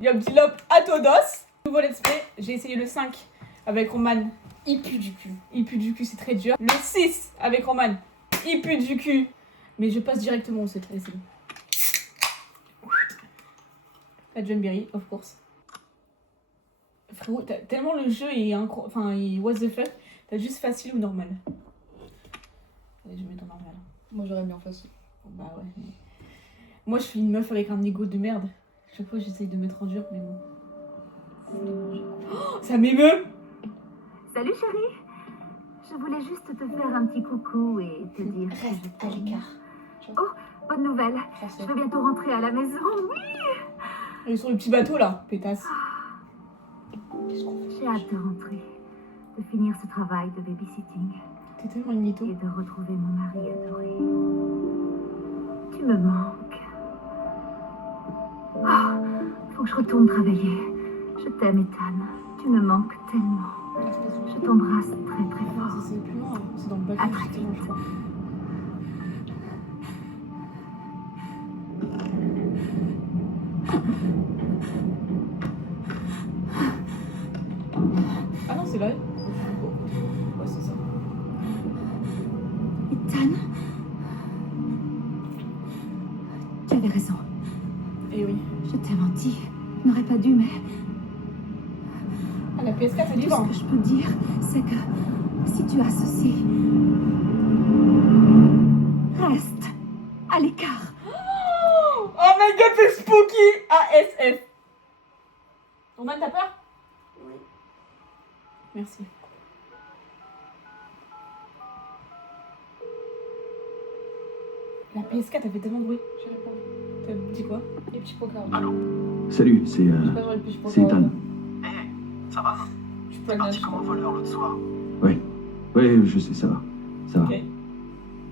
Yop à todos. Nouveau let's play, j'ai essayé le 5 avec Roman. Il pue du cul. Il pue du cul, c'est très dur. Le 6 avec Roman. Il pue du cul. Mais je passe directement au 7. Allez, c'est bon. La John Berry, of course. Frérot, tellement le jeu est enfin, what the fuck. T'as juste facile ou normal. Allez, je vais mettre en normal. Moi j'aurais bien facile. Bah ouais. Mais... Moi je suis une meuf avec un ego de merde. Chaque fois j'essaye de mettre en dur, mais bon. Oh, ça m'émeut. Salut chérie. Je voulais juste te faire un petit coucou et te dire que je t'aime. Oh, bonne nouvelle. Je vais bientôt rentrer à la maison. Oui. Elle est sur le petit bateau là, pétasse. J'ai hâte de rentrer, de finir ce travail de babysitting T'es tellement une mytho. et de retrouver mon mari adoré. Tu me manques. Oh, faut que je retourne travailler. Je t'aime, Ethan. Tu me manques tellement. Je t'embrasse très très Ah, fort. ça, c'est plus loin, hein. C'est dans le bateau, À très justement, je crois. Ah non, c'est là. Ouais, c'est ça. Ethan, tu avais raison. Eh oui. Je t'ai menti. Je n'aurais pas dû, mais Ah, la PS4, elle y tout va. ce que je peux dire, c'est que si tu as ceci, reste à l'écart. Oh my god, c'est spooky! ASF. Roman, t'as peur? Oui. Merci. La PS4, elle fait tellement de bruit. J'ai répondu. T'as dit quoi? Les petits pocards. Allô. Je Salut, c'est sais pas, genre les petits pocards. c'est Ethan. Ça va? Tu peux T'es aller parti comme un voleur l'autre soir. Ouais, je sais, ça va. Ça va. Ok.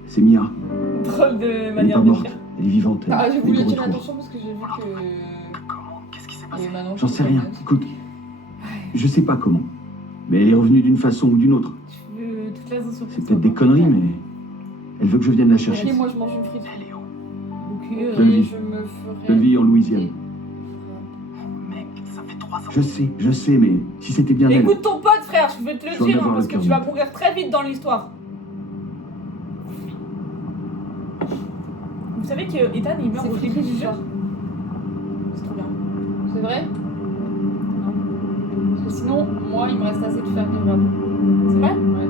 C'est Mia. Drôle de Elle est manière pas de morte. dire. Elle est vivante. Elle, Ah, j'ai elle voulu est de attirer retour. l'attention parce que j'ai vu que. Comment? Qu'est-ce qui s'est Et passé? maintenant, J'en sais rien. je Écoute, je sais pas comment. Mais elle est revenue d'une façon ou d'une autre. Tu veux toute la zone sur C'est peut-être des conneries, mais elle veut que je vienne la chercher. Ok, moi je mange une frite. Elle est où? Ok, Je le Et vis. je me ferai. Je vis en Louisiane. Mec, ça fait 3 ans. Je sais, mais si c'était bien elle. Écoute ton pote, frère, je veux te le Je vais en dire, hein, avoir parce le que cœur tu vas net. mourir très vite dans l'histoire. Vous savez que Ethan, il meurt C'est au fou, début du jeu. ça. C'est trop bien. C'est vrai? Non. Parce que sinon, moi, il me reste assez de faire des rap. C'est vrai? Ouais.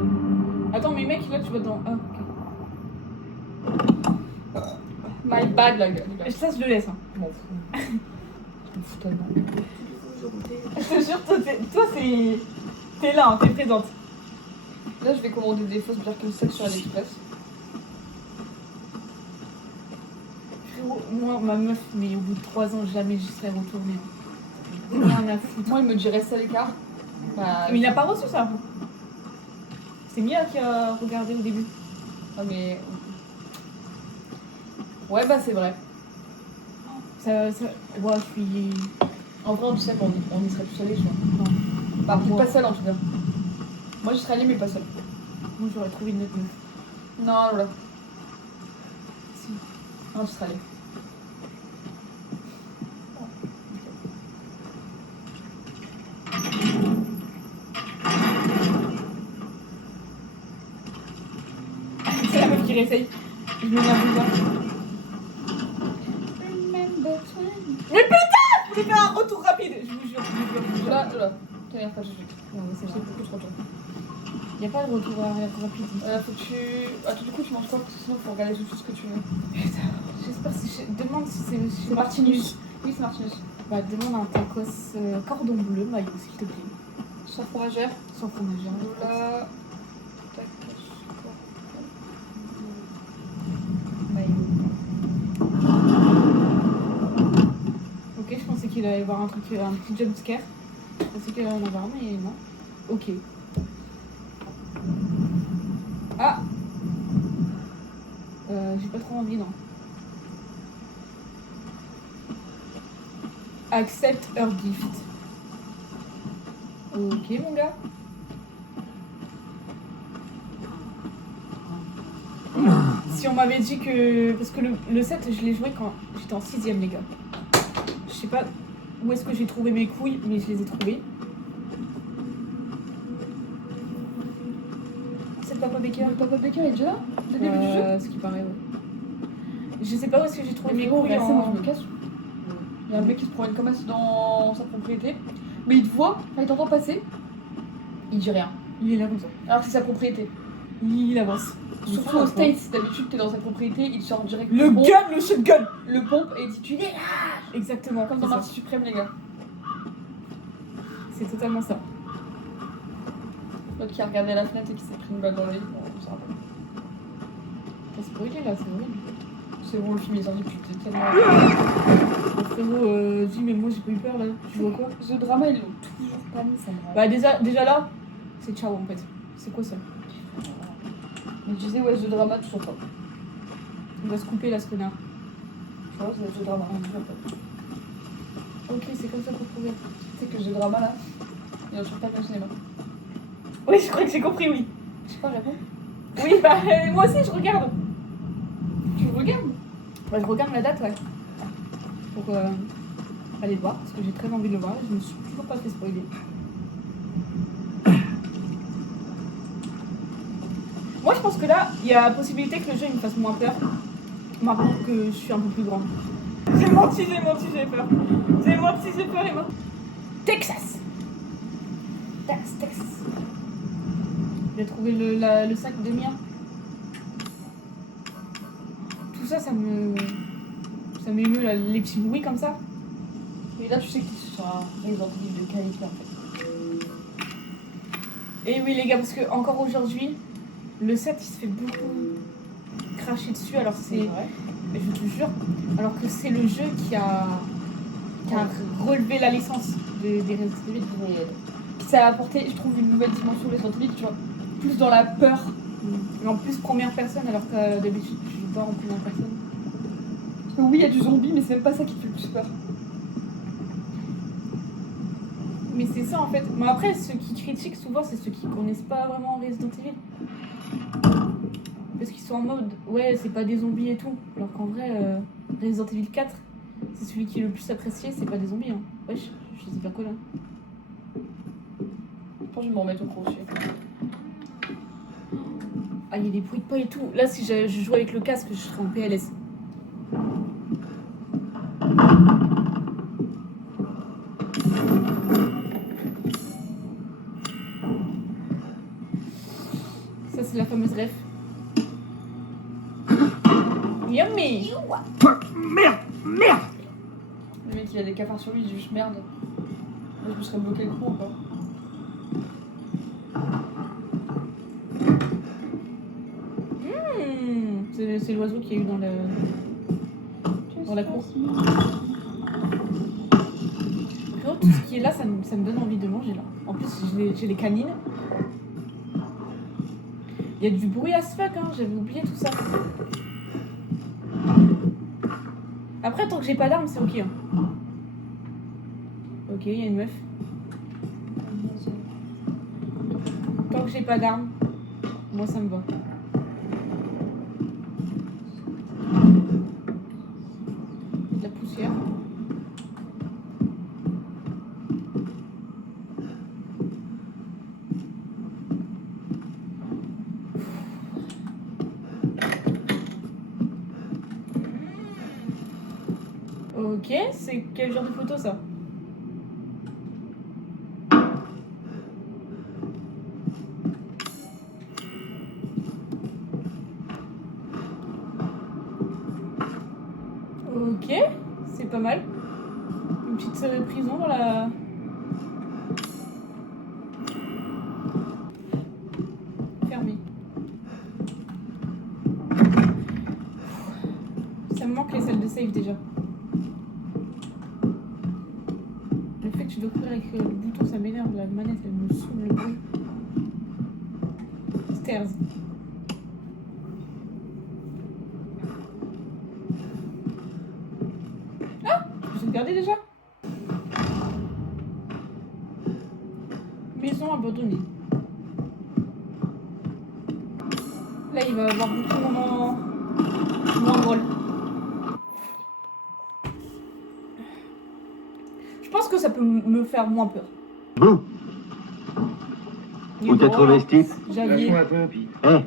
Attends, mais mec, là, tu vas dans... Ah, ok. My bad, la gueule. Ça, je le laisse. Hein. Je m'en fous. Je m'en fous tellement. Je te jure, toi, c'est... T'es là, hein, t'es présente. Là, je vais commander des fausses Birkenstock sur AliExpress. Frérot, moi, ma meuf, mais au bout de 3 ans, jamais j'y serais retournée. Hein. Rien à foutre. Moi, il me dit reste à l'écart. Bah, Mais il n'a pas reçu ça. C'est Mia qui a regardé au début. ah, mais. Ouais, bah, c'est vrai. Moi, je suis... En vrai, tu sais qu'on y serait tous allés, tu vois. Non. Bah, Moi. pas seul en tout cas. Moi, j'y serais allée, mais pas seul. Moi, j'aurais trouvé une autre meuf. Non, voilà. Si. Non, j'y serais allée. C'est la meuf qui réessaye. Je me viens déjà. Mais putain! Je voulais faire un retour rapide. Je vous jure, je vous jure. Là. T'as l'air pas juste. Non, mais c'est C'est vrai. beaucoup trop tôt. Il n'y a pas de retour rapide. Faut que tu. Attends, du coup, tu manges quoi? Parce que sinon, faut regarder tout de suite ce que tu veux. Putain, j'espère que demande si c'est C'est Martinus. Oui, c'est Martinus. Bah, demande un tacos cordon bleu, maillot, s'il te plaît. Sans fromagère. Sans fromagère. Lola. Tac. Ok, je pensais qu'il allait y avoir un truc, un petit jump scare. Je pensais qu'il allait en avoir, mais non. Ok. Ah! J'ai pas trop envie, non. Accept her gift. Ok, mon gars. Si on m'avait dit que... Parce que le 7, je l'ai joué quand j'étais en 6ème, les gars. Je sais pas... où est-ce que j'ai trouvé mes couilles, mais je les ai trouvées. C'est le Papa Baker. Le Papa Baker est déjà là? Le début du jeu? Ce qui paraît, ouais. Je sais pas où est-ce que j'ai trouvé mes frérot, couilles regarde ça, moi en... je me casse. Il y a un mec qui se promène comme ça dans sa propriété, mais il te voit, il t'entend passer, il dit rien. Il est là comme ça. Alors que c'est sa propriété. Il avance. Surtout aux States, d'habitude t'es dans sa propriété, il te sort direct Le pompe, gun, le shotgun. le pompe et il dit tu délâches. Exactement. Comme dans c'est ça. Marty Suprême, les gars. C'est totalement ça. L'autre qui a regardé la fenêtre et qui s'est pris une balle dans l'œil. Bon, ça rappelle. T'as spoilé là, c'est horrible. C'est bon, le film est sorti depuis tellement. Le frérot, dis, mais moi j'ai pas eu peur là. Tu vois quoi? The Drama, ils l'ont toujours pas mis, ça me rend. Bah, déjà là, c'est ciao en fait. C'est quoi ça? Mais je disais, ouais, The Drama, toujours pas. On va se couper là, ce connard. Tu vois, The Drama, toujours pas. Ok, c'est comme ça qu'on pourrait. Tu sais que The Drama là, il y a toujours pas de cinéma. Oui, je crois que j'ai compris, oui. Je sais pas, réponds. Oui, bah, moi aussi je regarde. Tu le regardes? Bah, je regarde la date, ouais. Pour aller le voir, parce que j'ai très envie de le voir. Je me suis toujours pas fait spoiler. Moi, je pense que là, il y a la possibilité que le jeu il me fasse moins peur. Maintenant que je suis un peu plus grande. J'ai menti, j'ai peur. J'ai menti, j'ai peur, Emma. Texas. Texas. J'ai trouvé le sac de Mia. Tout ça, ça m'émeut, là, les petits bruits comme ça. Et là, tu sais qu'il sera Resident Evil de qualité en fait. Et oui, les gars, parce que encore aujourd'hui, le 7 il se fait beaucoup cracher dessus, alors C'est c'est. vrai. Mais je te jure, alors que c'est le jeu qui a relevé la licence des Resident Evil. Mais ça a apporté, je trouve, une nouvelle dimension Resident Evil, tu vois. Plus dans la peur. Et en plus, première personne, alors que d'habitude, je joue pas en première personne. Parce que oui, il y a du zombie, mais c'est même pas ça qui te fait le plus peur. Mais c'est ça en fait. Mais après, ceux qui critiquent souvent, c'est ceux qui connaissent pas vraiment Resident Evil. Parce qu'ils sont en mode, ouais, c'est pas des zombies et tout. Alors qu'en vrai, Resident Evil 4, c'est celui qui est le plus apprécié, c'est pas des zombies. Hein. Wesh, je suis hyper cool. Hein. Je pense que je vais me remettre au crochet. Ah, il y a des bruits de pas et tout. Là, si je jouais avec le casque, je serais en PLS. Ça, c'est la fameuse ref. Yummy! Merde! Merde! Le mec, il a des cafards sur lui, il dit juste merde. Moi, je me serais bloqué le cou encore. C'est l'oiseau qu'il y a eu dans la cour. Frérot, tout ce qui est là, ça me donne envie de manger là. En plus, j'ai les canines. Il y a du bruit as fuck, hein, j'avais oublié tout ça. Après, tant que j'ai pas d'armes, c'est ok. Hein. Ok, il y a une meuf. Tant que j'ai pas d'armes, moi ça me va. De la poussière. Ok, c'est quel genre de photo ça? Ok, c'est pas mal. Une petite prison dans la... Fermée. Ça me manque les salles de save déjà. Le fait que tu dois courir avec le bouton, ça m'énerve. La manette, elle me saoule le bruit. Stairs. Je peux sauvegarder déjà? Maison abandonnée. Là, il va y avoir beaucoup moins drôle. Je peut me faire moins peur. Bouh. Où t'as trouvé ce type? Javier. Lâche-moi un peu, puis Eh,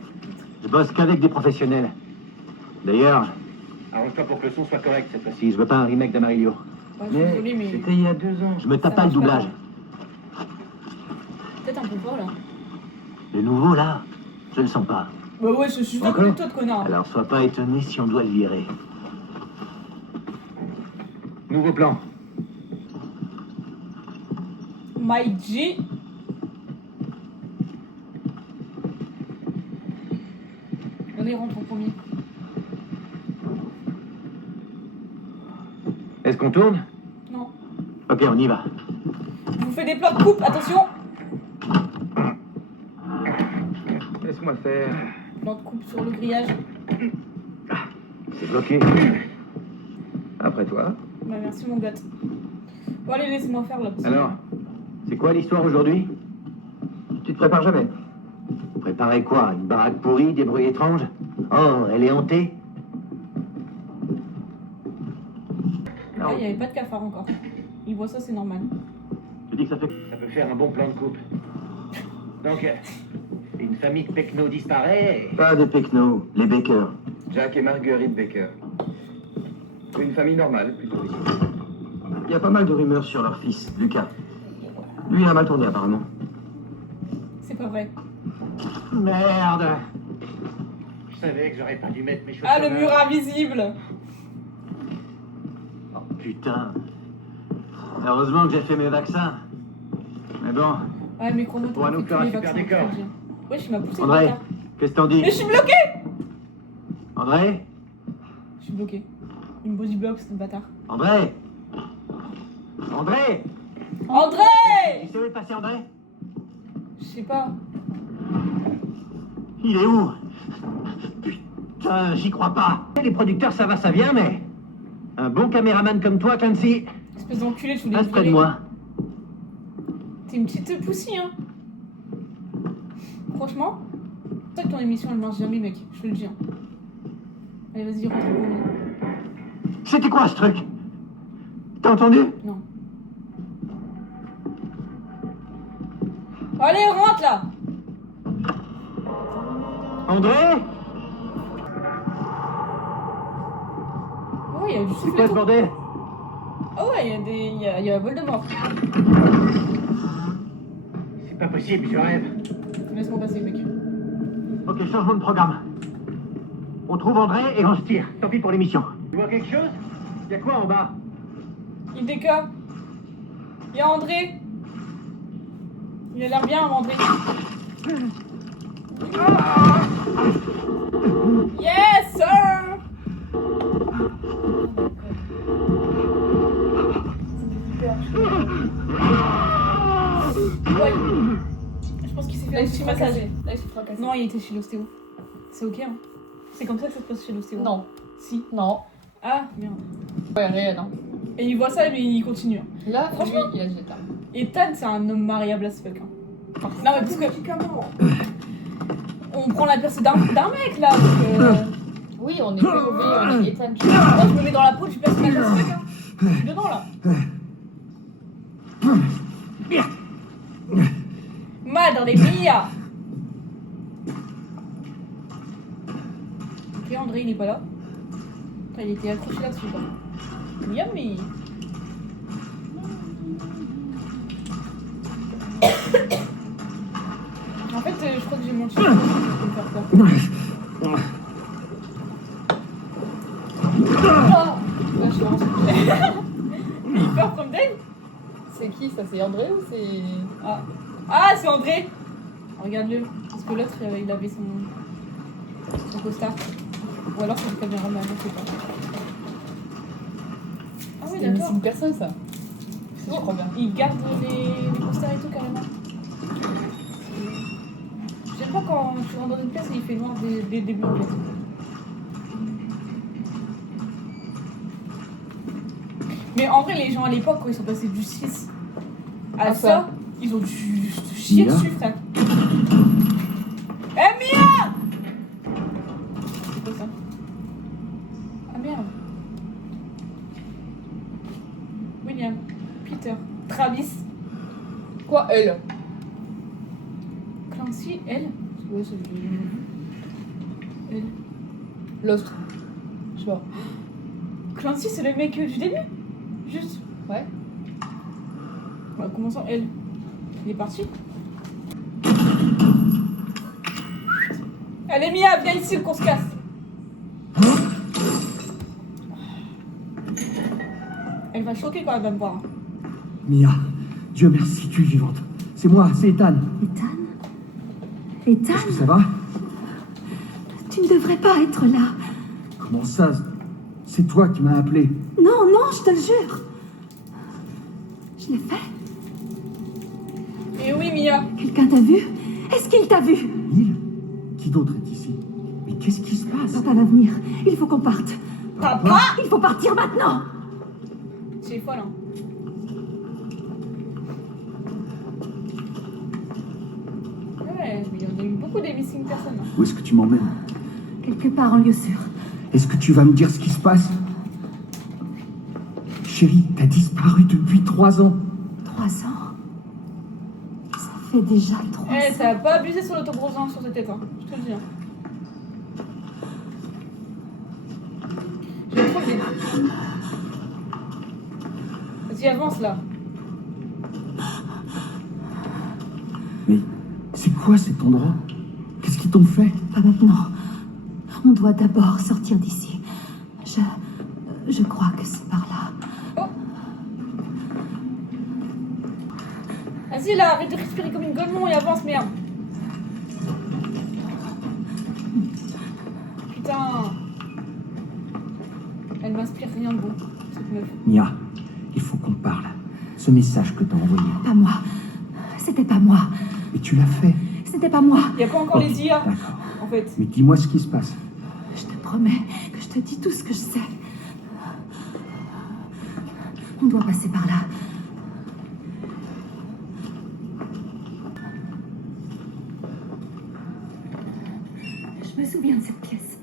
je bosse qu'avec des professionnels. D'ailleurs, arrange-toi pour que le son soit correct cette fois-ci. si je veux pas un remake d'Amarillo, Ouais, je suis désolée, mais C'était il y a 2 ans. je me tape Ça pas le marche pas, doublage. peut-être un peu fort là. Le nouveau, là, je le sens pas. Bah ouais, je suis à côté de toi de connard. Alors sois pas étonné si on doit le virer. Nouveau plan. My G. Allez, rentre en premier. Est-ce qu'on tourne? Non. Ok, on y va. Je vous fais des plans de coupe, attention. Laisse-moi faire. Plan de coupe sur le grillage. C'est bloqué. Après toi. Bah merci mon gars. Bon allez, laissez-moi faire là. parce que- Alors, c'est quoi l'histoire aujourd'hui? Tu te prépares jamais. Vous préparez quoi? Une baraque pourrie, des bruits étranges? Oh, elle est hantée? Ah, il n'y avait pas de cafard encore. Il voit ça, c'est normal. Je dis que ça fait... Ça peut faire un bon plan de coupe. Donc, une famille de Pecno disparaît. Pas de Pecno, les Baker. Jack et Marguerite Baker. Une famille normale, plutôt ici. Il y a pas mal de rumeurs sur leur fils, Lucas. Lui, il a mal tourné apparemment. C'est pas vrai. Merde! Je savais que j'aurais pas dû mettre mes chaussures. Ah, le mur invisible. Oh putain. Heureusement que j'ai fait mes vaccins. Mais bon, Ouais, mais comment On va nous faire un super décor. Wesh, il m'a poussé le André, bâtard. qu'est-ce que t'en dis? Mais je suis bloqué. André? Je suis bloqué. Il me body block, ce bâtard. André? André? André! Tu sais où est passé André? Je sais pas. Il est où? Putain, j'y crois pas. Les producteurs, ça va, ça vient, mais... Un bon caméraman comme toi, Clancy, Espèce d'enculé, je voulais reste te près de voler. moi. T'es une petite poussie, hein. Franchement, c'est ça que ton émission, elle marche jamais, mec. Je te le dis. Hein. Allez, vas-y, rentre en premier. C'était quoi ce truc? T'as entendu? Non. Allez, rentre là. André? Oh, il y a du C'est souffle quoi et ce tout. bordel? Ah ouais, il y a Voldemort. C'est pas possible, je rêve. Laisse-moi passer, mec. Ok, changement de programme. On trouve André et on se tire. Tant pis pour l'émission. Tu vois quelque chose? Y'a quoi en bas? Il déca. Il y a André. Il a l'air bien, André. Yes, sir! Ouais. Je pense qu'il s'est fait un petit massage. Là, il s'est fracassé. Non, il était chez l'ostéo. C'est ok, hein. C'est comme ça que ça se passe chez l'ostéo. Non. Si. Non. Ah, merde. Ouais, réel, hein. Et il voit ça, mais il continue. Hein. Là, Franchement. lui, il a jeté. Et Tan, c'est un homme mariable as fuck. Hein. Non, mais parce que. On prend la place d'un mec là. Donc, Oui, on est POV, on est Ethan. moi, je me mets dans la peau du personnage as fuck. Hein. Je suis dedans là. Madre mia! Ok, André, il est pas là. Putain, il était accroché là-dessus, quoi. Yummy! En fait, je crois que j'ai menti. Ça peut me faire peur. Ah là, je suis vraiment... Il est peur comme Dave? C'est qui ça? C'est André ou c'est. Ah, ah c'est André! Regarde-le. Parce que l'autre, il avait son costard. Ou alors c'est le caméraman, je sais pas. Ah oui, C'est d'accord. une personne ça. C'est trop bien. Il garde les costards et tout carrément. J'aime pas quand tu rentres dans une pièce et il fait noir dès le début en fait. Mais en vrai, les gens à l'époque, quand ils sont passés du 6 à Ah, ça, ça. ils ont dû se chier Mia. dessus, frère. Eh Mia! C'est quoi ça? Ah merde. William, Peter, Travis. Quoi, elle? Clancy, elle. Ouais, c'est elle. Lost. Je sais pas. Clancy, c'est le mec du début. Juste. Ouais. Bah, comment ça, elle? Il est parti. Allez, Mia, viens ici qu'on se casse. Elle va choquer quand elle va me voir. Mia, Dieu merci, tu es vivante. C'est moi, c'est Ethan. Ethan? Ethan? Est-ce que ça va? Tu ne devrais pas être là. Comment ça? C'est toi qui m'as appelé. Non, non, je te le jure. Je l'ai fait. Et oui, Mia. Quelqu'un t'a vu? Est-ce qu'il t'a vu? Il? Qui d'autre est ici? Mais qu'est-ce qui se passe? Papa va venir. Il faut qu'on parte. Papa! Il faut partir maintenant. C'est folle, hein. Ouais, mais il y en a eu beaucoup des missing personnes. Hein. Où est-ce que tu m'emmènes? Quelque part en lieu sûr. Est-ce que tu vas me dire ce qui se passe? Chérie, t'as disparu depuis 3 ans. 3 ans? Ça fait déjà 3 Eh, ans. ça a pas abusé sur l'autobrosant sur cette tête, hein. Je te le dis. Hein. J'ai trop vite. Vas-y, avance là. Mais c'est quoi cet endroit? Qu'est-ce qu'ils t'ont fait? Pas maintenant. On doit d'abord sortir d'ici. Je crois que c'est par là. Oh. Vas-y là, arrête de respirer comme une golemon et avance, merde. Putain. Elle m'inspire rien de bon, cette meuf. Mia, il faut qu'on parle. Ce message que t'as envoyé. Pas moi. C'était pas moi. Mais tu l'as fait. C'était pas moi. Y a pas encore Ok, les IA, D'accord. en fait. Mais dis-moi ce qui se passe. Je te promets que je te dis tout ce que je sais. On doit passer par là. Je me souviens de cette pièce.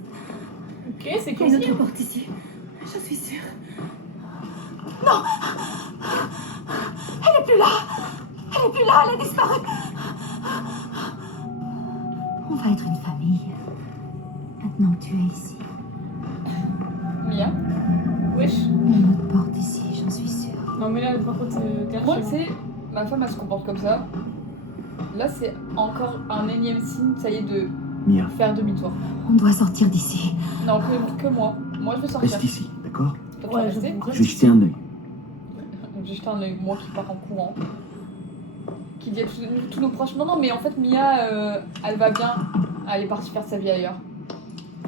Ok, c'est Il y a une Clancy. autre porte ici. Je suis sûre. Non! Elle est plus là! Elle est plus là, elle a disparu! On va être une famille. Maintenant que tu es ici. Mia. Wesh. Il y a une autre porte ici, j'en suis sûre. Non mais là, par contre, t'es Moi, archi tu sais, ma femme, elle se comporte comme ça. Là, c'est encore un énième signe, ça y est, de Mia, faire demi-tour. On doit sortir d'ici. Non, que moi. Moi, je veux sortir. reste ici, d'accord? Toi, tu vas Ouais, rester. Je vais jeter un œil. J'ai jeté un œil, moi qui pars en courant. Qui dit à tous nos proches, non, mais en fait, Mia, elle va bien. Elle est partie faire sa vie ailleurs.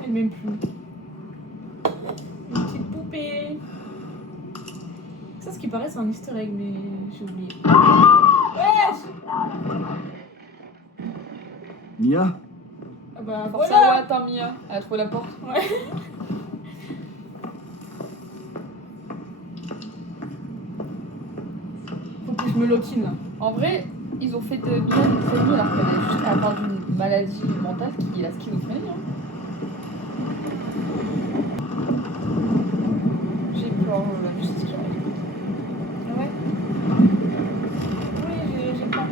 Elle m'aime plus. Une petite poupée. Ça, ce qui paraît, c'est un easter egg, mais j'ai oublié. Wesh! Mia, Ah bah Force voilà! ouais, attends, Mia. Elle a trouvé la porte. Ouais. Faut que je me lock-in là. En vrai, ils ont fait de Mia une folie alors qu'elle est juste atteinte d'une maladie mentale qui est la schizophrénie. Hein. J'ai peur, la justice qui arrive. Ah ouais? Oui, j'ai peur.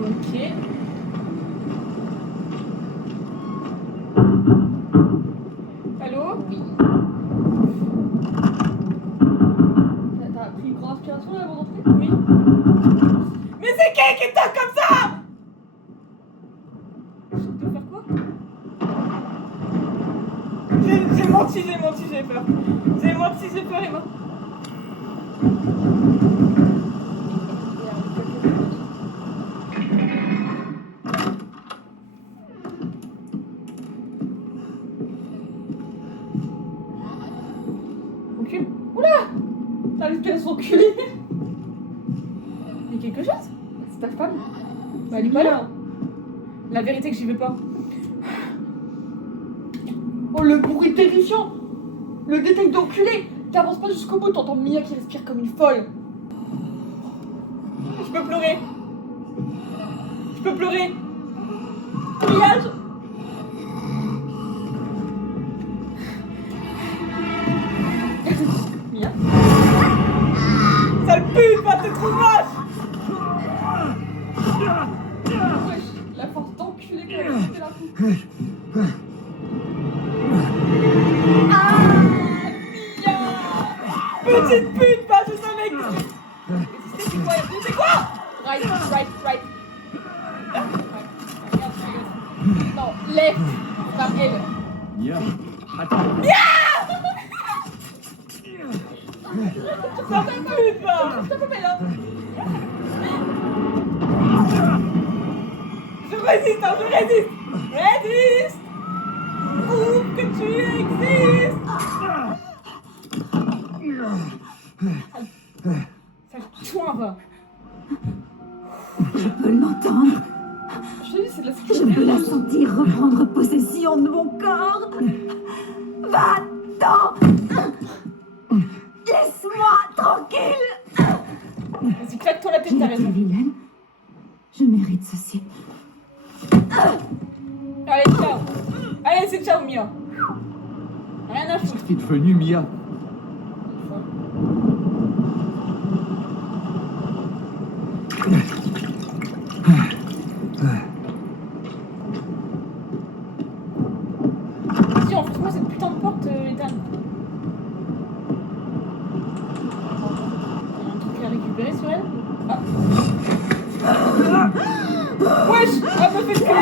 Ok. Allô? Oui. T'as pris une grande inspiration là avant d'entrer? Oui. Mais c'est qui tape comme ça? Je peux faire quoi? J'ai menti, j'ai peur. J'ai menti, j'ai peur, Emma. Recule. Oula! T'as vu qu'elles sont culées? Il y a quelque chose? C'est ta femme? Bah, elle est pas là. La vérité que j'y vais pas. Oh, le bruit terrifiant! Le détail d'enculé! T'avances pas jusqu'au bout, t'entends Mia qui respire comme une folle. Je peux pleurer. Je peux pleurer. Mariage. Mia. Sale pute, va, t'es trop moche. Wesh, la force d'enculer quand même, c'était la coupe. Petite pute, va, je savais que... C'est quoi? Right. Non, left. Par elle. Mia, attends. Sale pute, va. Ça peut pas là. Je résiste, hein, je résiste. Résiste. Prouve que tu existes. Sale chouin, va. Je peux l'entendre. Je te dis, c'est de la Je peux la sentir reprendre possession de mon corps. Va-t'en. Laisse-moi tranquille. Vas-y, claque-toi la tête, J'ai t'as été raison. vilaine. Je mérite ceci. Allez, ciao. Allez, c'est ciao, Mia. Rien à foutre. Qu'est-ce qui est devenu Mia? Vas-y, enfonce-moi cette putain de porte, Ethan. Il y a un truc à récupérer sur elle. Ah. Wesh, elle me fait crier.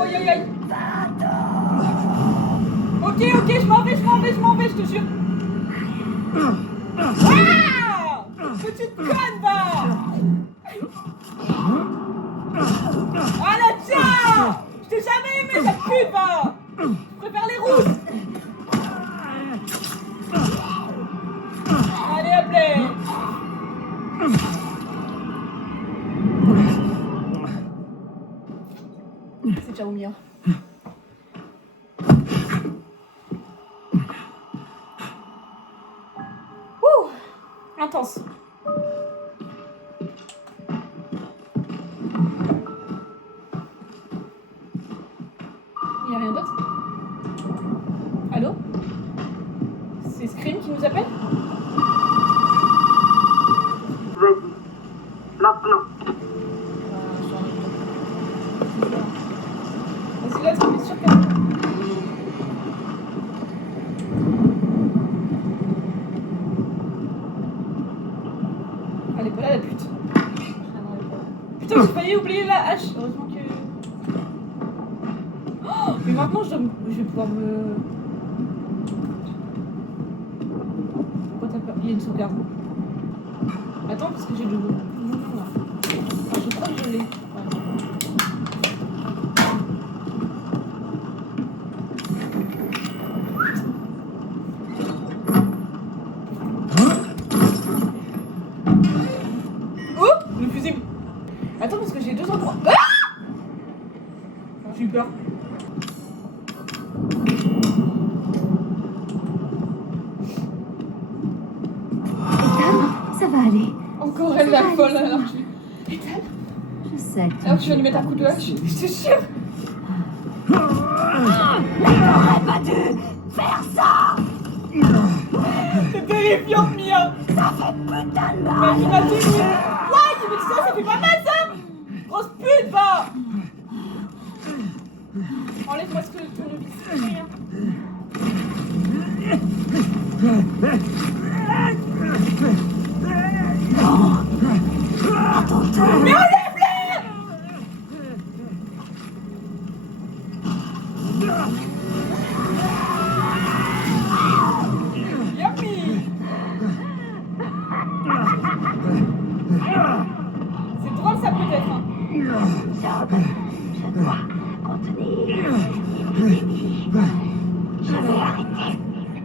Aïe aïe aïe. Ok, je m'en vais, je te jure. Ah, petite conne, va. Ah là, tiens. Je t'ai jamais aimé, cette pute, va. Je préfère les rousses. Allez, appelez. C'est ciao, Mia. Ouh, intense. Il n'y a rien d'autre? Allô? C'est Scream qui nous appelle? Vas-y. Maintenant. Vas-y, là, c'est sûr qu'elle... Elle est pas là, la pute. Putain, j'ai failli oublier la hache. Heureusement que... Oh, mais maintenant, je vais pouvoir me... Pourquoi t'as peur? Il y a une sauvegarde. Attends, parce que j'ai le... Ah, je crois que je l'ai. Ouais. Oh, le fusible. Attends, parce que j'ai deux endroits. Ah, j'ai eu peur. Ça va aller. Encore elle, la folle, alors que... Ethan, Je sais que Alors tu vas lui mettre un coup de hache. je te jure. n'aurais pas dû faire ça. C'est terrifiant, Mia. Ça fait putain de mal. Mais tu m'as tué. Ouais, mais ça fait pas mal, ça. Grosse pute, va. Enlève-moi ce que tu ne vis. Rien. Attends-toi. Mais enlève-le. Yummy. C'est drôle, ça peut-être. Hein. Je dois contenir. Je vais arrêter.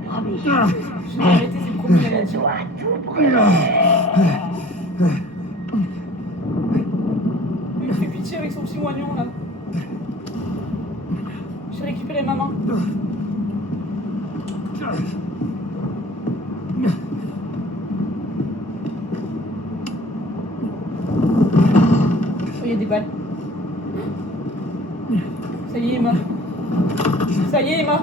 Promis. Je vais arrêter ces promis à la Je dois tout brûler. Il me fait pitié avec son petit moignon là. J'ai récupéré ma main. Oh, il y a des balles. Ça y est, il est mort. Ça y est, Emma.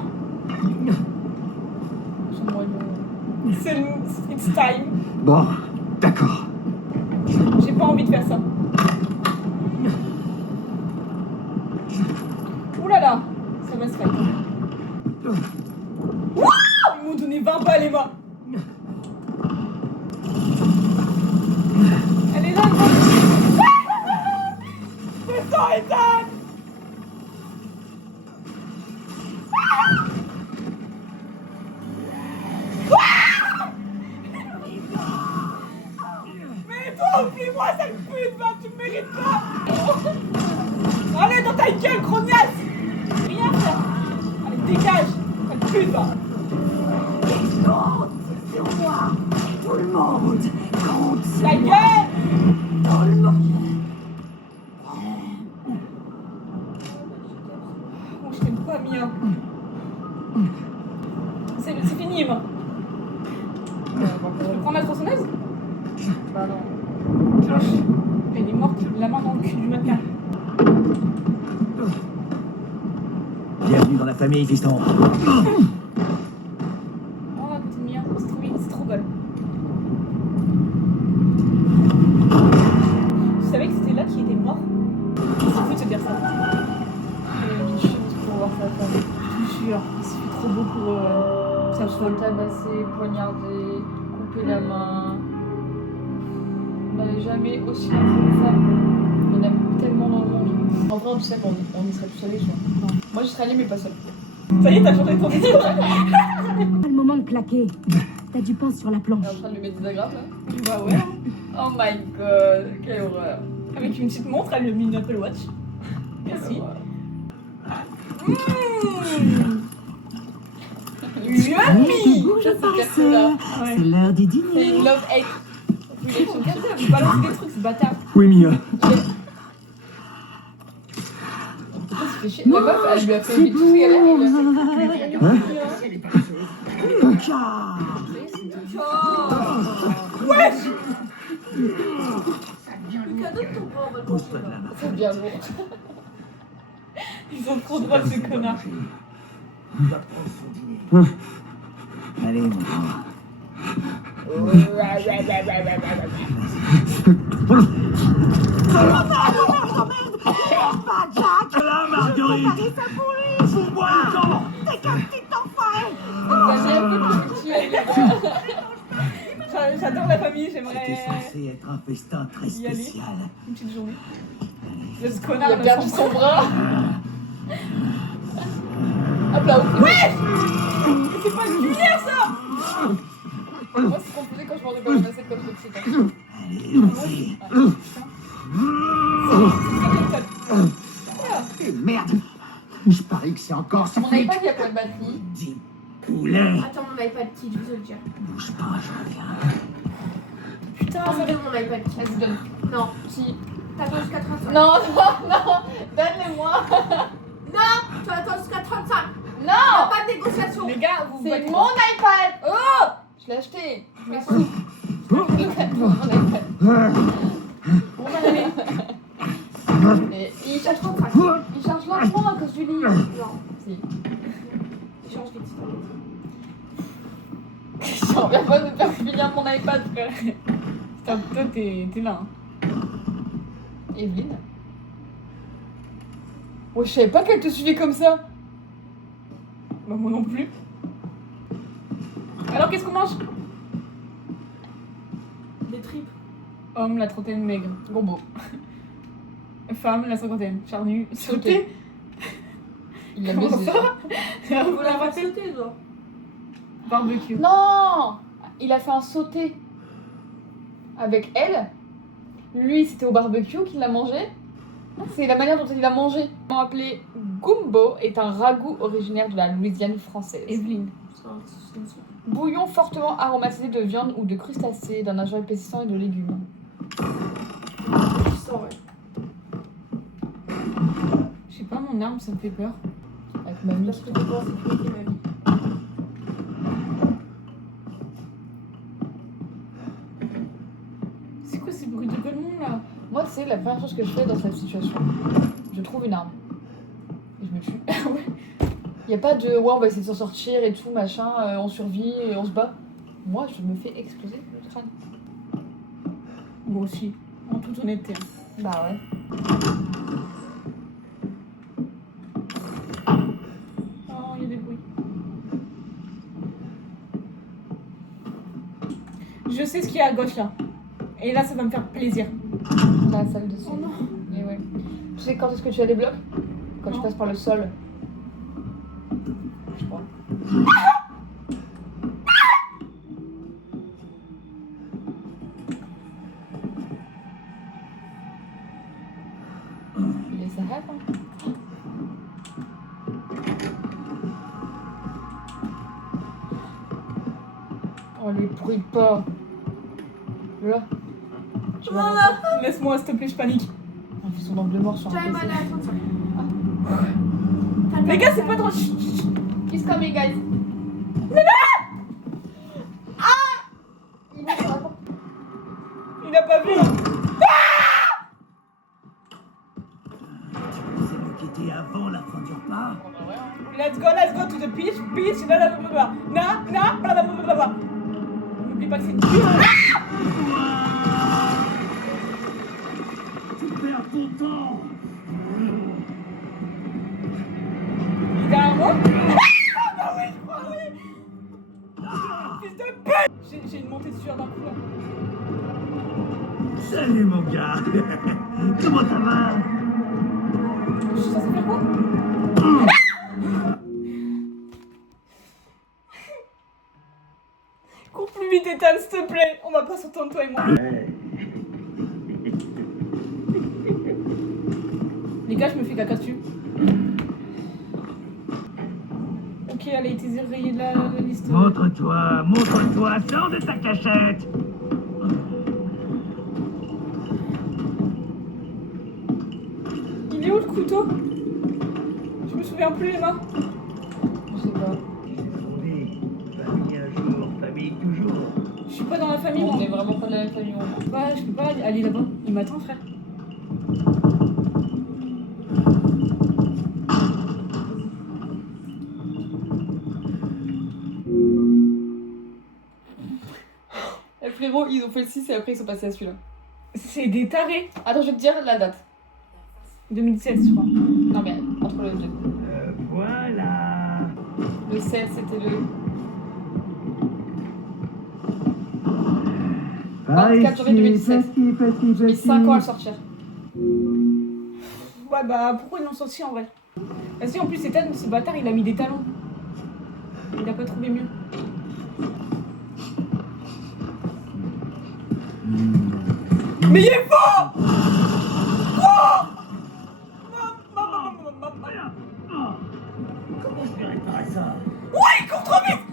It's time. Bon, d'accord. J'ai pas envie de faire ça. Ouh là là, ça va se faire. Wouah, ils m'ont donné 20 balles, Emma. Elle est là, Emma. Descends, Ethan. Mais toi, oublie-moi, sale pute, va, tu me mérites pas. Allez, dans ta gueule, grognasse. Rien faire. Allez, dégage, sale pute, va. Tout le monde compte. Ta gueule. Tout le monde. Oh, je t'aime pas, Mia. C'est fini, Emma. Je peux prendre la tronçonneuse? Bah non. Elle est morte, la main dans le cul du mannequin. Bienvenue dans la famille, fiston. Oh, à côté de Mia, c'est trop belle. Tu savais que c'était là qui était mort? C'est fou de te dire ça. Une chance pour voir sa femme. Je te jure, il se fait trop beau pour ça Se faire tabasser, poignarder, couper la main. On n'allait jamais aussi loin pour une femme. Il y en a tellement dans le monde. En vrai, on sait qu'on y serait tous allés, je vois. Non. Moi, j'y serais allée, mais pas seule. Ça y est, t'as changé ton discours. Pas le moment de claquer. T'as du pain sur la planche. Elle est en train de lui mettre des agrafes, là. Bah ouais. Oh my god, quelle horreur. Avec une petite montre, elle lui a mis une Apple Watch. Merci. Yummy. Bouge Ça, pas, c'est là. Ouais. c'est l'heure du C'est dîner. une love-hate. Regardez, vous balancez des trucs, ce bâtard. Oui, Mia. Ça se fait chier. La meuf, elle lui a fait une tout galère. C'est bien lourd. Ils ont trop droit, ces connards. Allez, mon grand. Pas Jack. Là, Marguerite. Préparez ça pour lui. Fous-moi le camp. T'es qu'un petit enfoiré. Vas-y, un peu plus J'adore la famille, C'était j'aimerais censé être un festin très y aller. spécial. une petite journée. Le Il connard a perdu son bras. Hop là, hop. Ouais. C'est pas une lumière, ça. Moi, c'est ce qu'on faisait quand je mangeais pas une assiette comme ce petit. Allez, vas-y. Et merde. Je parie que c'est encore ça. Mon iPad, il y a plein de batterie. Dis poulet. Attends, mon iPad kit, je vais te le dire. Bouge pas, je reviens. Putain, Prends ça va. mon iPad kit. Vas-y, donne. Non, Si. t'attends jusqu'à 35. Non, non, non. Donne-les-moi. Non, tu attends jusqu'à 35. Non. Pas de négociation. Les gars, vous C'est battez mon pas. iPad. Oh. Je l'ai acheté. Je m'excuse. Mon iPad. On va aller. Et Il charge 35. il charge lentement à cause du lit. Non, Si. il change vite. J'en reviens pas de me faire finir mon iPad, frère. Putain, toi, t'es là. Hein. Evelyne. Ouais, je savais pas qu'elle te suivait comme ça. Bah, moi non plus. Alors, qu'est-ce qu'on mange? Des tripes. Homme, la trentaine maigre. Gombo. Femme, la cinquantaine. Charnue, Sauté. sauté. Il l'a Comment baisé. ça? Vous la faites sauter, toi. Barbecue. Non. Il a fait un sauté. Avec elle. Lui, c'était au barbecue qu'il l'a mangé. C'est la manière dont il l'a mangé. Appelé gumbo est un ragoût originaire de la Louisiane française. Evelyne. C'est une soupe. Bouillon fortement aromatisé de viande ou de crustacés, d'un agent épaississant et de légumes. Tu sens, ouais. Je sais pas, mon arme, ça me fait peur. Avec mamie Parce qui que tu penses que c'est ma vie. C'est quoi ces bruits de golemont là? Moi, tu sais, la première chose que je fais dans cette situation, je trouve une arme. Et Je me tue. Ah ouais. Y a pas de ouais, on va essayer de s'en sortir et tout, machin, on survit et on se bat. Moi, je me fais exploser le crâne. Moi aussi, en toute honnêteté. Bah ouais. Oh, il y a des bruits. Je sais ce qu'il y a à gauche là. Et là, ça va me faire plaisir. La salle de son. Oh non. Et ouais. Tu sais quand est-ce que tu as des blocs? Quand tu passes par le sol. Je crois. Il est Sahab, hein. Oh, lui brûle pas. Là. Tu vas Laisse-moi, s'il te plaît, je panique. On fait son angle mort sur un Time PC. Les gars, c'est pas trop. He's coming, guys. Il est sur la porte. Il a pas vu. Hein. C'est nous qui étions avant la fin du repas. Let's go to the beach, blablabla. Blablabla. N'oublie pas que c'est dur. Tu perds ton temps. Il est derrière moi. Ah oui, je crois, oui. Fils de pute. J'ai une montée de sueur d'un coup là. Salut mon gars. Comment ça va? Je suis censée faire quoi? Cours plus vite, Ethan, s'il te plaît. On va pas s'entendre, toi et moi. Les gars, je me fais caca dessus. Ok, elle a été rayée de la liste. Montre-toi, sors de ta cachette. Il est où le couteau? Je me souviens plus, Emma. Je sais pas. Famille un jour, famille toujours. Je suis pas dans la famille, moi. On est vraiment pas de la même famille, moi. Ouais, je peux pas aller là-bas. Il m'attend, frère. Eh, frérot, ils ont fait le 6 et après ils sont passés à celui-là. C'est des tarés. Attends, je vais te dire la date. 2017, je crois. Non, mais entre le 2. Voilà. Le 7, c'était le 24 janvier 2017. J'ai mis 5 ans à le sortir. Ouais, bah pourquoi ils l'ont sorti en vrai? Parce que en plus, Ethan, ce bâtard, il a mis des talons. Il a pas trouvé mieux. Mais il est fort! Comment je vais réparer ça? Ouais, il court trop vite!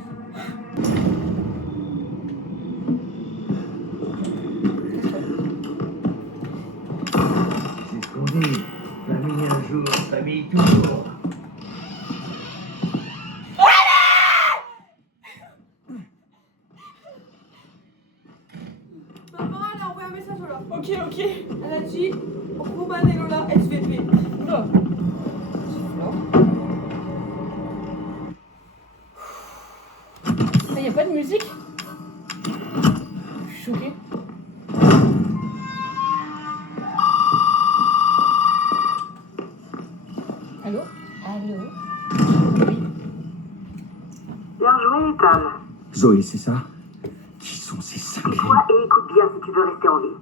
C'est ce qu'on dit. Famille un jour, famille toujours. Maman, elle a envoyé un message là. Ok, ok. Elle a dit Roman et Lola SVP. Oula. Il n'y a pas de musique? Je suis choquée. Allô? Allô? Oui. Bien joué, Ethan. Zoé, c'est ça? Qui sont ces cinglés? Toi et écoute bien si tu veux rester en vie.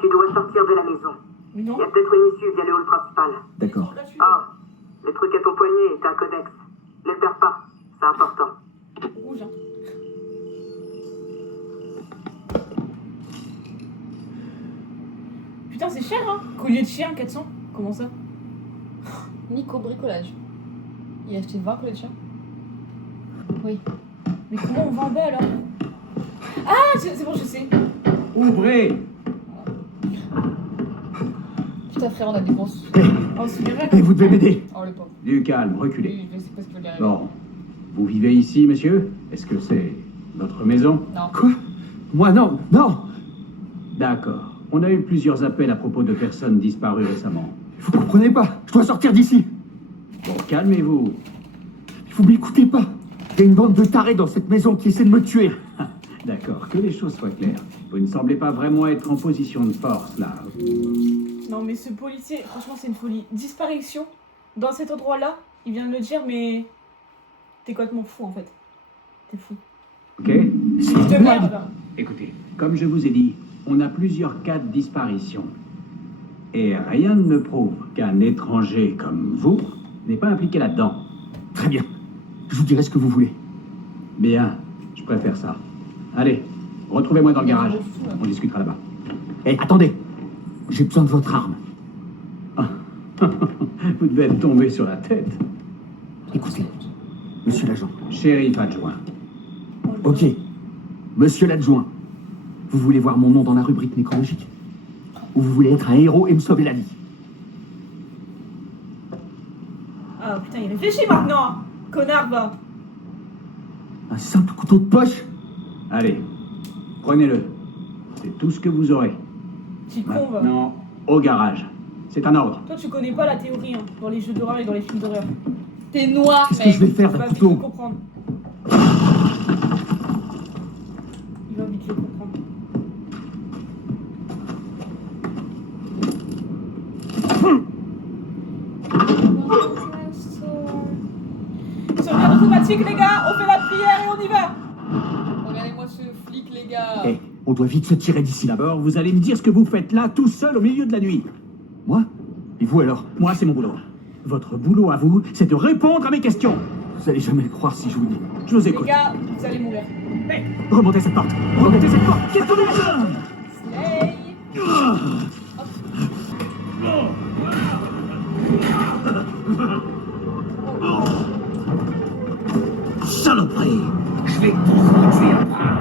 Tu dois sortir de la maison. Mais non. Il y a peut-être une issue via le hall principal. D'accord. Oh, le truc à ton poignet est un codex. Ne le perds pas, c'est important. Rouge, hein. Putain, c'est cher, hein? Collier de chien, 400. Comment ça? Nico, bricolage. Il a acheté 20 collets de chiens. Oui. Mais comment on va en bas alors? Ah, c'est bon, je sais. Ouvrez! Putain, frère, on a des grosses. Oh, c'est bien. Et vous devez m'aider! Oh, le pauvre. Du calme, reculez. Oui, je sais pas ce qu'il veut dire. Bon. Vous vivez ici, monsieur? Est-ce que c'est votre maison? Non. Quoi? Moi, non! Non! D'accord. On a eu plusieurs appels à propos de personnes disparues récemment. Vous comprenez pas? Je dois sortir d'ici! calmez-vous. Vous m'écoutez pas. Il y a une bande de tarés dans cette maison qui essaie de me tuer. D'accord, que les choses soient claires. Vous ne semblez pas vraiment être en position de force, là. Non mais ce policier, franchement c'est une folie. Disparition dans cet endroit-là, il vient de le dire, mais t'es complètement fou en fait. T'es fou. Ok? Fils de merde. Écoutez, comme je vous ai dit, on a plusieurs cas de disparition. Et rien ne prouve qu'un étranger comme vous n'est pas impliqué là-dedans. Très bien. Je vous dirai ce que vous voulez. Bien, je préfère ça. Allez, retrouvez-moi dans le garage. On discutera là-bas. Eh, attendez. J'ai besoin de votre arme. Vous devez être tombé sur la tête. Écoutez, monsieur l'agent. Shérif adjoint. Ok. Monsieur l'adjoint. Vous voulez voir mon nom dans la rubrique nécrologique? Ou vous voulez être un héros et me sauver la vie? Ah putain, il réfléchit maintenant. Connard, va. Un simple couteau de poche? Allez, prenez-le. C'est tout ce que vous aurez. Petit con, va. Maintenant, au garage. C'est un ordre. Toi tu connais pas la théorie hein, dans les jeux d'horreur et dans les films d'horreur. T'es noir, Qu'est-ce que mec. je vais faire Il va d'un vite le couteau? comprendre. Il va vite le comprendre. Sauvegarde automatique les gars, on fait la prière et on y va. Regardez-moi ce flic, les gars. Eh, on doit vite se tirer d'ici. D'abord, vous allez me dire ce que vous faites là, tout seul, au milieu de la nuit. Moi? Et vous alors? Moi, c'est mon boulot. Votre boulot à vous, c'est de répondre à mes questions. Vous allez jamais le croire si je vous le dis. Je vous Les écoute. gars, vous allez mourir. Remontez cette porte. Remontez cette porte. Qu'est-ce que vous faites? Slay. Saloperie! Je vais tous vous tuer un bras!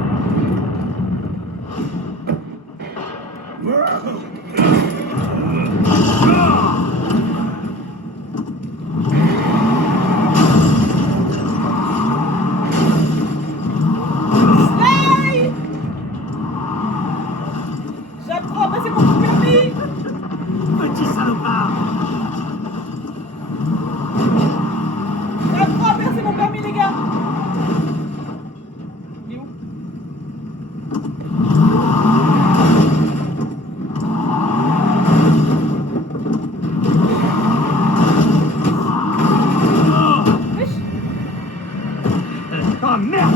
Slay. J'apprends à passer mon permis. Petit salopard! J'apprends à passer mon permis les gars. Il est où? Wesh. Oh merde!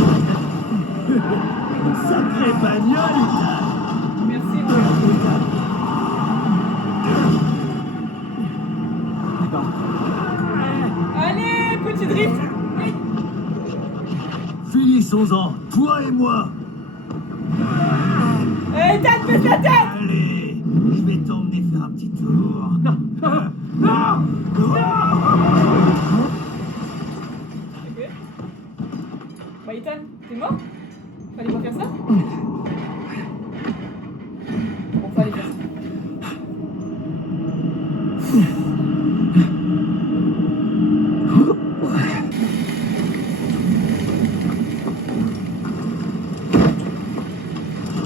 Sacré bagnole! Merci mon gars. Allez, petit drift. Finissons-en, toi et moi! Eh, Ethan, baisse la tête. Allez, je vais t'emmener faire un petit tour. Non! Non! Ok. Bah Ethan, t'es mort? Fallait pas faire ça? Bon, fallait faire ça.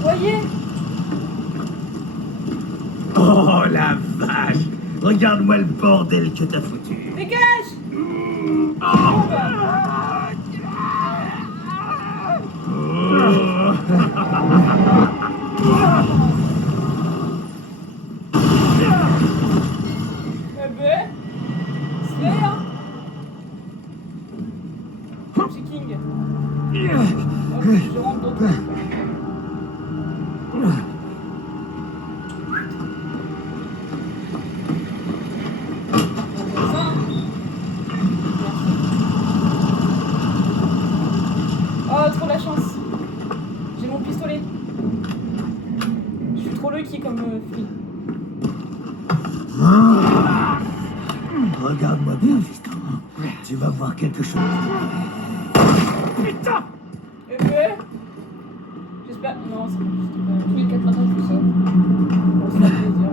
Voyez? Oh la vache! Regarde-moi le bordel que t'as foutu! Dégage! Eh ben, slay hein. Petit King. Hop, je rentre dans tout. Ça. Oh, trop la chance. J'ai mon pistolet. Je suis trop lucky comme fille. Regarde-moi bien, fiston. Tu vas voir quelque chose. Putain! Eh ben, j'espère. Non, c'est bon, c'était pas. Tous les 4 matins, tout ça. Bon, c'est un plaisir.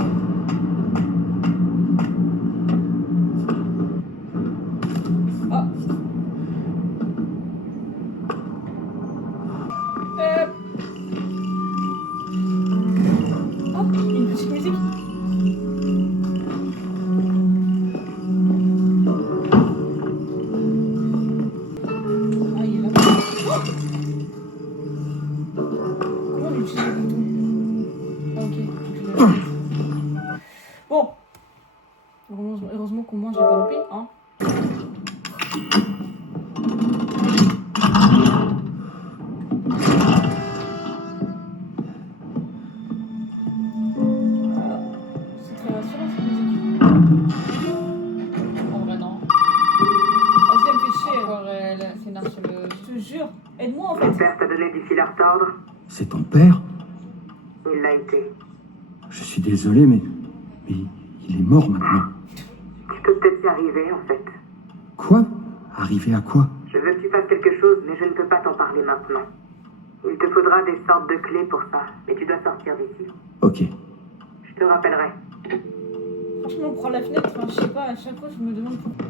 Ah. Oh, une petite musique. jure. Aide-moi en Ton fait. père t'a donné du fil à retordre. C'est ton père? Il l'a été. Je suis désolé, mais il est mort maintenant. Tu peux peut-être y arriver, en fait. Quoi? Arriver à quoi? Je veux que tu fasses quelque chose, mais je ne peux pas t'en parler maintenant. Il te faudra des sortes de clés pour ça, mais tu dois sortir d'ici. Ok. Je te rappellerai. Franchement, prends la fenêtre, hein, je sais pas, à chaque fois je me demande pourquoi.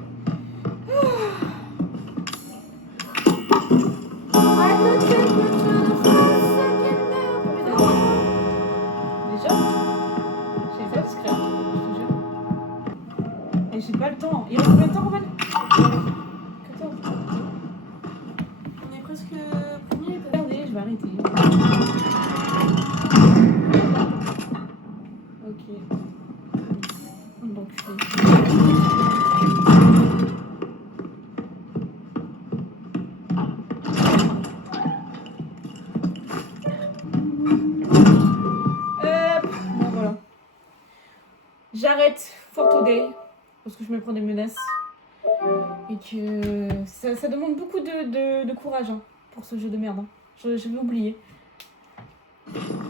Déjà, j'ai fait discret, je te jure. Et j'ai pas le temps. Il reste combien de temps, Roman? 14. On est presque premier. Regardez, je vais arrêter. Ok. Donc, bon, voilà. J'arrête for today parce que je me prends des menaces et que ça demande beaucoup de courage hein, pour ce jeu de merde. Hein. Je vais oublier.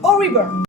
Horrible.